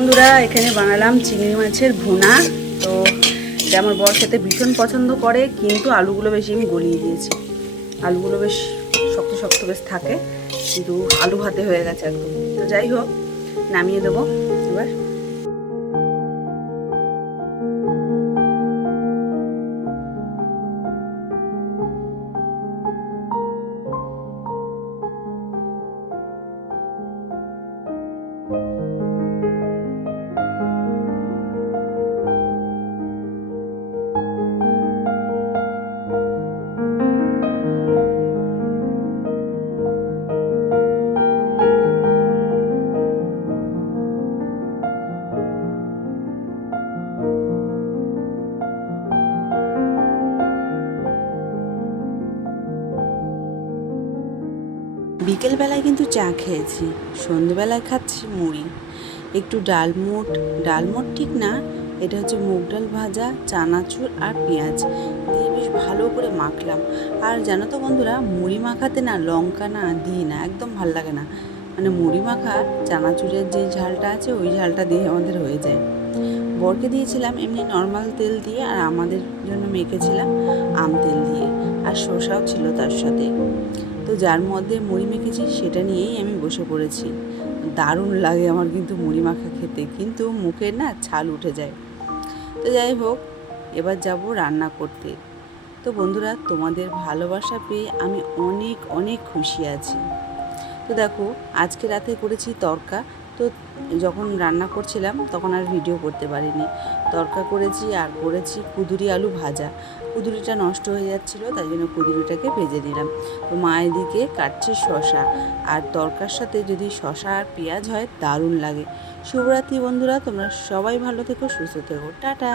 বন্ধুরা, এখানে বানালাম চিংড়ি মাছের ভুনা। তো আমার বর খেতে ভীষণ পছন্দ করে, কিন্তু আলুগুলো বেশি আমি গলিয়ে দিয়েছি। আলুগুলো বেশ শক্ত শক্ত বেশ থাকে, কিন্তু আলু ভাতে হয়ে গেছে একদম। তো যাই হোক, নামিয়ে দেবো এবার। বিকেলবেলায় কিন্তু চা খেয়েছি, সন্ধেবেলায় খাচ্ছি মুড়ি। একটু ডালমুট ডালমুট ঠিক না, এটা হচ্ছে মুগ ডাল ভাজা, চানাচুর আর পেঁয়াজ। দিয়ে বেশ ভালো করে মাখলাম। আর জানো তো বন্ধুরা, মুড়ি মাখাতে না লঙ্কা না দিই না একদম ভালো লাগে না। মানে মুড়ি মাখা, চানাচুরের যে ঝালটা আছে, ওই ঝালটা দিয়ে আমাদের হয়ে যায়। বরকে দিয়েছিলাম এমনি নর্মাল তেল দিয়ে আর আমাদের জন্য মেখেছিলাম আম তেল দিয়ে। আর শসাও ছিল তার সাথে। তো যার মধ্যে মুড়ি মেখেছি সেটা নিয়েই আমি বসে পড়েছি। দারুণ লাগে আমার কিন্তু মুড়ি মাখা খেতে, কিন্তু মুখের না ছাল উঠে যায়। তো যাই হোক, এবার যাব রান্না করতে। তো বন্ধুরা, তোমাদের ভালোবাসা পেয়ে আমি অনেক অনেক খুশি আছি। তো দেখো, আজকে রাতে করেছি তরকা তো যখন রান্না করছিলাম তখন আর ভিডিও করতে পারিনি। তরকা করেছি, আর করেছি কুদুরি আলু ভাজা। কুদুরিটা নষ্ট হয়ে যাচ্ছিল, তাই জন্য কুদুরিটাকে ভেজে দিলাম তো মা এদিকে কাটছে শশা আর তরকার সাথে যদি শশা আর পেঁয়াজ হয়, দারুণ লাগে। শুভরাত্রি বন্ধুরা, তোমরা সবাই ভালো থেকো, সুস্থ থেকো। টাটা!